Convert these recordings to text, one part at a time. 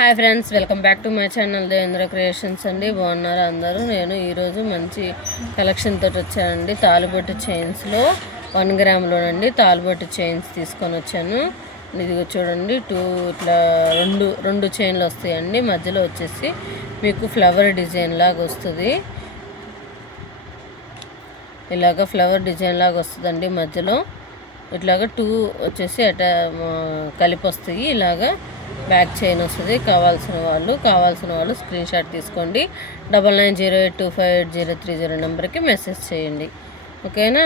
Hi friends, welcome back to my channel Devendra creations అండి. బాగున్నారు అందరూ. నేను ఈరోజు మంచి కలెక్షన్ తోటి వచ్చానండి. తాళిబొట్టు చైన్స్లో 1 గ్రామ్లోనండి తాళిబొట్టు చైన్స్ తీసుకొని వచ్చాను. ఇది చూడండి, ఇట్లా రెండు చైన్లు వస్తాయండి. మధ్యలో వచ్చేసి మీకు ఫ్లవర్ డిజైన్ లాగా వస్తుంది. ఇలాగ ఫ్లవర్ డిజైన్ లాగా వస్తుందండి. మధ్యలో ఇట్లాగా 2 వచ్చేసి కలిపి వస్తాయి. ఇలాగా బ్యాక్ చైన్ వస్తుంది. కావాల్సిన వాళ్ళు స్క్రీన్ షాట్ తీసుకోండి. 9908258030 నెంబర్కి మెసేజ్ చేయండి. ఓకేనా.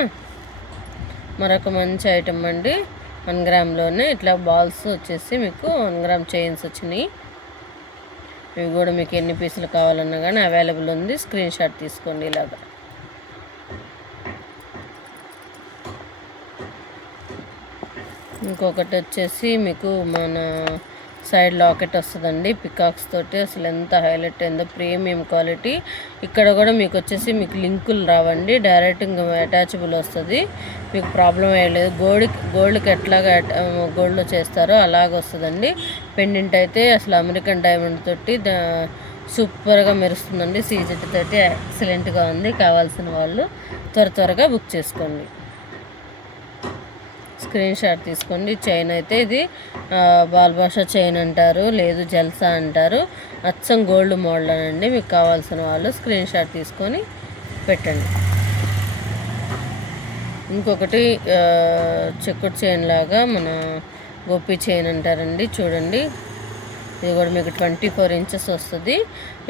మరొక మంచి ఐటమ్ అండి. 1 గ్రామ్లోనే ఇట్లా బాల్స్ వచ్చేసి మీకు 1 గ్రామ్ చైన్స్ వచ్చినాయి. ఇవి కూడా మీకు ఎన్ని పీసులు కావాలన్నా కానీ అవైలబుల్ ఉంది. స్క్రీన్ షాట్ తీసుకోండి. ఇలాగా ఇంకొకటి వచ్చేసి మీకు మన సైడ్ లాకెట్ వస్తుందండి. పికాక్స్ తోటి అసలు ఎంత హైలైట్ అయిందో, ప్రీమియం క్వాలిటీ. ఇక్కడ కూడా మీకు వచ్చేసి మీకు లింకులు రావండి, డైరెక్ట్ ఇంకా అటాచబుల్ వస్తుంది. మీకు ప్రాబ్లం అయ్యలేదు. గోల్డ్కి ఎట్లాగా గోల్డ్లో చేస్తారో అలాగ వస్తుందండి. పెండెంట్ అయితే అసలు అమెరికన్ డైమండ్ తోటి సూపర్గా మెరుస్తుందండి. సీజెట్ తోటి ఎక్సలెంట్గా ఉంది. కావాల్సిన వాళ్ళు త్వరగా బుక్ చేసుకోండి. స్క్రీన్ షాట్ తీసుకోండి. చైన్ అయితే ఇది బాల్బాషా చైన్ అంటారు, లేదు జల్సా అంటారు. అచ్చం గోల్డ్ మోడల్ అనండి. మీకు కావాల్సిన వాళ్ళు స్క్రీన్ షాట్ తీసుకొని పెట్టండి. ఇంకొకటి చెక్కుడు చైన్ లాగా మన గోపి చైన్ అంటారండి. చూడండి, ఇది కూడా మీకు 24 ఇంచెస్ వస్తుంది.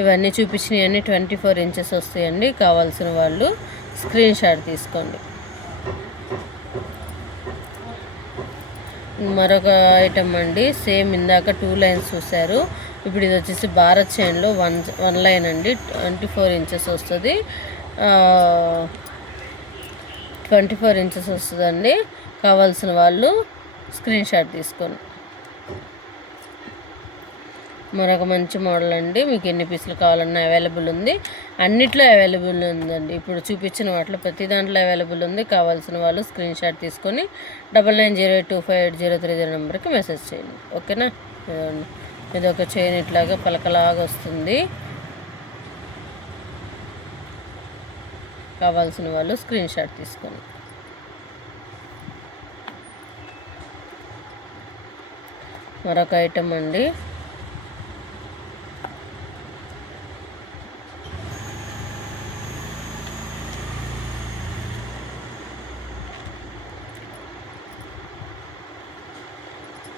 ఇవన్నీ చూపించినవన్నీ 24 ఇంచెస్ వస్తాయండి. కావాల్సిన వాళ్ళు స్క్రీన్ షాట్ తీసుకోండి. మరొక ఐటమ్ అండి. సేమ్ ఇందాక 2 లైన్స్ చూశారు. ఇప్పుడు ఇది వచ్చేసి భారత్ చైన్లో 1 లైన్ అండి. 24 ఇంచెస్ వస్తుంది. 24 ఇంచెస్ వస్తుందండి. కావాల్సిన వాళ్ళు స్క్రీన్ షాట్ తీసుకోండి. మరొక మంచి మోడల్ అండి. మీకు ఎన్ని పీసులు కావాలన్నా అవైలబుల్ ఉంది. అన్నిట్లో అవైలబుల్ ఉందండి. ఇప్పుడు చూపించిన వాటిలో ప్రతి దాంట్లో అవైలబుల్ ఉంది. కావాల్సిన వాళ్ళు స్క్రీన్ షాట్ తీసుకొని 9908258030 నెంబర్కి మెసేజ్ చేయండి. ఓకేనా. ఇది ఒక చైన్ ఇట్లాగా పలకలాగా వస్తుంది. కావాల్సిన వాళ్ళు స్క్రీన్ షాట్ తీసుకోండి. మరొక ఐటమ్ అండి.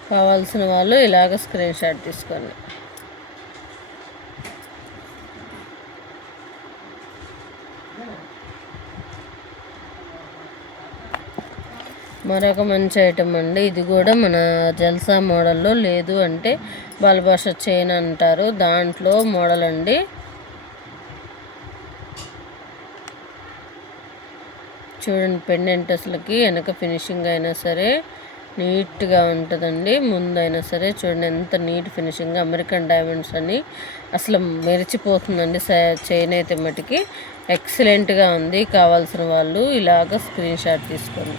కావాల్సిన వాళ్ళు ఇలాగ స్క్రీన్ షాట్ తీసుకోండి. మరొక మంచి ఐటమ్ అండి. ఇది కూడా మన జల్సా మోడల్లో, లేదు అంటే బాల్బాషా చైన్ అంటారు, దాంట్లో మోడల్ అండి. చూడండి, పెండెంట్ అసలుకి వెనక ఫినిషింగ్ అయినా సరే నీట్గా ఉంటుందండి. ముందైనా సరే చూడండి ఎంత నీట్ ఫినిషింగ్. అమెరికన్ డైమండ్స్ అని అసలు మెరిచిపోతుందండి. చైన్ అయితే మటుకి ఎక్సలెంట్గా ఉంది. కావాల్సిన వాళ్ళు ఇలాగ స్క్రీన్ షాట్ తీసుకోండి.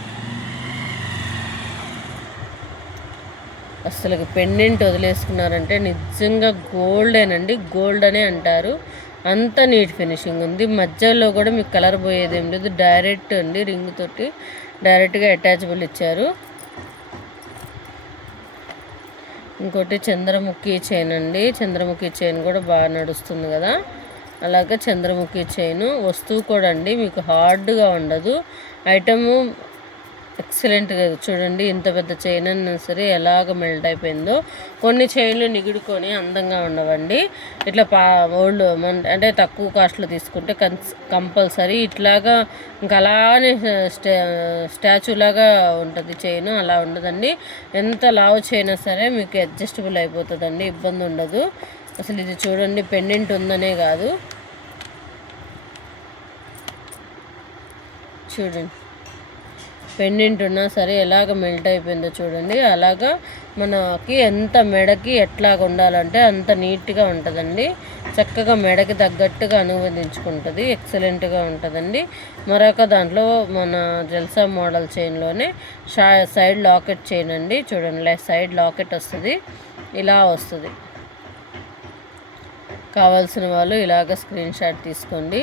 అసలు పెండెంట్ వదిలేసుకున్నారంటే నిజంగా గోల్డేనండి, గోల్డ్ అనే అంటారు. అంత నీట్ ఫినిషింగ్ ఉంది. మధ్యలో కూడా మీకు కలర్ పోయేది ఏం లేదు. డైరెక్ట్ అండి, రింగ్ తోటి డైరెక్ట్గా అటాచబుల్ ఇచ్చారు. ఇంకోటి చంద్రముఖి చైన్ అండి. చంద్రముఖి చైన్ కూడా బాగా నడుస్తుంది కదా. అలాగే చంద్రముఖి చైన్ వస్తువు కూడా అండి మీకు హార్డ్గా ఉండదు. ఐటము ఎక్సలెంట్గా చూడండి. ఇంత పెద్ద చైన్ అయినా సరే ఎలాగ మెల్ట్ అయిపోయిందో. కొన్ని చైన్లు నిగుడుకొని అందంగా ఉండవండి. ఇట్లా ఓల్డ్ అంటే తక్కువ కాస్ట్లో తీసుకుంటే కంపల్సరీ ఇట్లాగా ఇంకా అలానే స్టాచ్యూలాగా ఉంటుంది చైన్. అలా ఉండదండి. ఎంత లావు చైన్ సరే మీకు అడ్జస్టబుల్ అయిపోతుందండి, ఇబ్బంది ఉండదు. అసలు ఇది చూడండి, పెండెంట్ ఉందనే కాదు, చూడండి పెండెంట్ ఉన్నా సరే ఎలాగ మెల్ట్ అయిపోయిందో చూడండి. అలాగా మనకి ఎంత మెడకి ఎట్లాగ ఉండాలంటే అంత నీట్గా ఉంటుందండి. చక్కగా మెడకి తగ్గట్టుగా అనువదించుకుంటుంది. ఎక్సలెంట్గా ఉంటుందండి. మరొక దాంట్లో మన జల్సా మోడల్ చైన్లోనే సైడ్ లాకెట్ చైన్ అండి. చూడండి, సైడ్ లాకెట్ వస్తుంది, ఇలా వస్తుంది. కావాల్సిన వాళ్ళు ఇలాగ స్క్రీన్ షాట్ తీసుకోండి.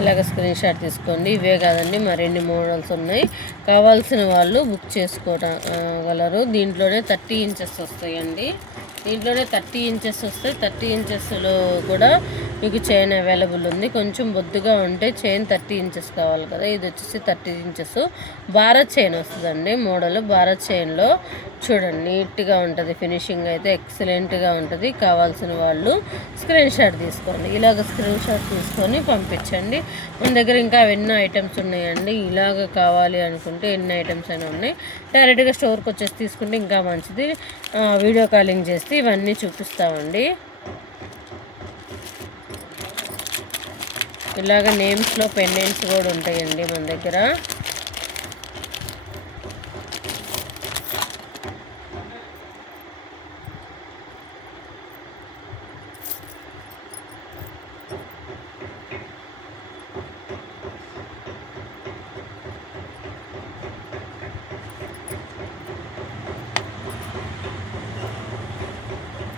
ఇలాగ స్క్రీన్ షాట్ తీసుకోండి. ఇవే కాదండి, మరిన్ని మోడల్స్ ఉన్నాయి. కావాల్సిన వాళ్ళు బుక్ చేసుకోగలరు. దీంట్లోనే 30 ఇంచెస్ వస్తాయండి. దీంట్లోనే 30 ఇంచెస్ వస్తాయి. 30 ఇంచెస్లో కూడా మీకు చైన్ అవైలబుల్ ఉంది. కొంచెం బొద్దుగా ఉంటే చైన్ 30 ఇంచెస్ కావాలి కదా, ఇది వచ్చేసి 30 ఇంచెస్ భారత్ చైన్ వస్తుందండి. మోడల్ భారత్ చైన్లో చూడండి, నీట్గా ఉంటుంది. ఫినిషింగ్ అయితే ఎక్సలెంట్గా ఉంటుంది. కావాల్సిన వాళ్ళు స్క్రీన్ షాట్ తీసుకోండి. ఇలాగ స్క్రీన్ షాట్ తీసుకొని పంపించండి. మన దగ్గర ఇంకా ఎన్నో ఐటమ్స్ ఉన్నాయండి. ఇలాగ కావాలి అనుకుంటే ఎన్ని ఐటమ్స్ అయినా ఉన్నాయి. డైరెక్ట్గా స్టోర్కి వచ్చేసి తీసుకుంటే ఇంకా మంచిది. వీడియో కాలింగ్ చేస్తే ఇవన్నీ చూపిస్తామండి. ఇలాగ నేమ్స్లో పెండెంట్స్ కూడా ఉంటాయండి మన దగ్గర.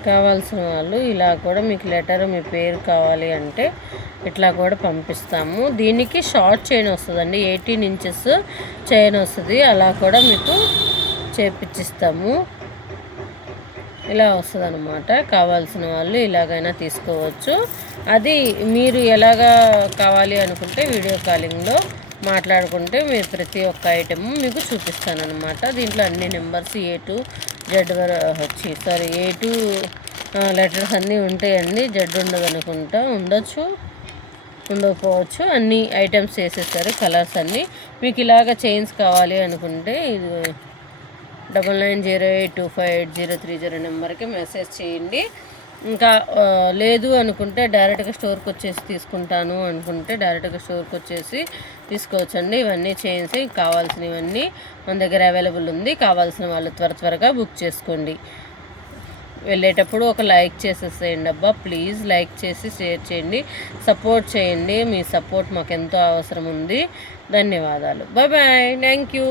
కావాల్సిన వాళ్ళు ఇలా కూడా మీకు లెటర్ మీ పేరు కావాలి అంటే ఇట్లా కూడా పంపిస్తాము. దీనికి షార్ట్ చైన్ వస్తుందండి, 18 ఇంచెస్ చైన్ వస్తుంది. అలా కూడా మీకు చేపించిస్తాము. ఇలా వస్తుంది అనమాట. కావాల్సిన వాళ్ళు ఇలాగైనా తీసుకోవచ్చు. అది మీరు ఎలాగా కావాలి అనుకుంటే వీడియో కాలింగ్లో మాట్లాడుకుంటే మీరు ప్రతి ఒక్క ఐటెము మీకు చూపిస్తానమాట. దీంట్లో అన్ని numbers A to Z A to letters అన్నీ ఉంటాయండి. జెడ్ ఉండదు అనుకుంటా, ఉండొచ్చు ఉండకపోవచ్చు. అన్ని ఐటమ్స్ వేసేస్తారు, కలర్స్ అన్నీ. మీకు ఇలాగ చైన్స్ కావాలి అనుకుంటే ఇది 9908258030 నెంబర్కి మెసేజ్ చేయండి. ఇంకా లేదు అనుకుంటే డైరెక్ట్గా స్టోర్కి వచ్చేసి తీసుకుంటాను అనుకుంటే డైరెక్ట్గా స్టోర్కి వచ్చేసి తీసుకోవచ్చండి. ఇవన్నీ చైన్స్ కావాల్సినవన్నీ మన దగ్గర అవైలబుల్ ఉంది. కావాల్సిన వాళ్ళు త్వరగా బుక్ చేసుకోండి. వెళ్ళేటప్పుడు ఒక లైక్ చేసేసేయండి అబ్బా, ప్లీజ్ లైక్ చేసి షేర్ చేయండి, సపోర్ట్ చేయండి. మీ సపోర్ట్ మాకు ఎంతో అవసరం ఉంది. ధన్యవాదాలు. Bye bye. Thank you.